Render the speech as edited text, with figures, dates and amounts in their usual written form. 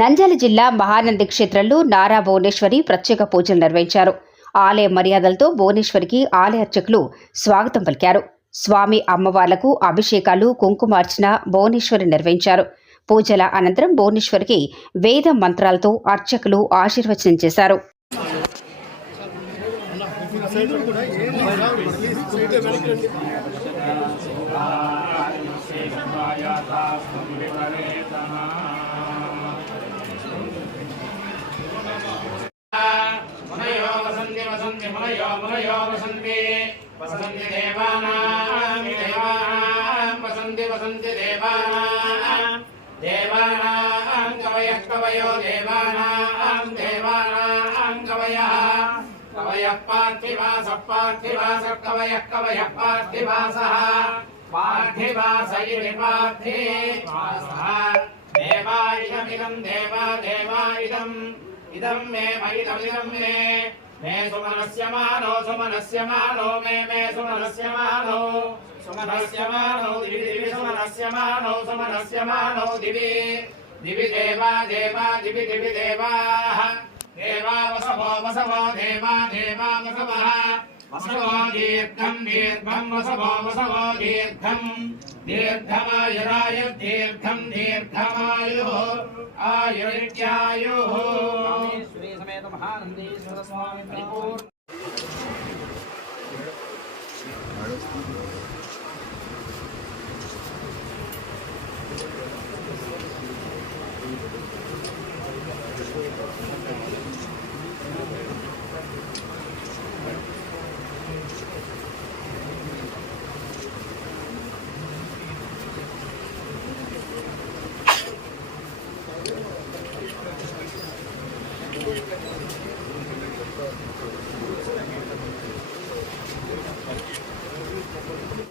నంద్యాల జిల్లా మహానంది క్షేత్రంలో నారా భువనేశ్వరి ప్రత్యేక పూజలు నిర్వహించారు. ఆలయ మర్యాదలతో భువనేశ్వరికి ఆలయ అర్చకులు స్వాగతం పలికారు. స్వామి అమ్మవార్లకు అభిషేకాలు, కుంకుమార్చన భువనేశ్వరి నిర్వహించారు. పూజల అనంతరం భువనేశ్వరికి వేద మంత్రాలతో అర్చకులు ఆశీర్వచనం చేశారు. वसन्ति देवानां वसन्ति देवानां कवयः कवयो देवानां कवयः पार्थिवासः कवयः पार्थिवासः इति पार्थिवासः देवायमिदं इदं मे मे सुमनस्य मानो मे सुमनस्य मानो दिवि सुमनस्य मानो दिवि देवा दिवि देवाः देवा वसवो देवा वसवः दीर्घं वसवो दीर्घमायुरायुः दीर्घमायुः आयुरित्यायुः श्री समेत महानंदेश्वर स्वामी परिपूर्ण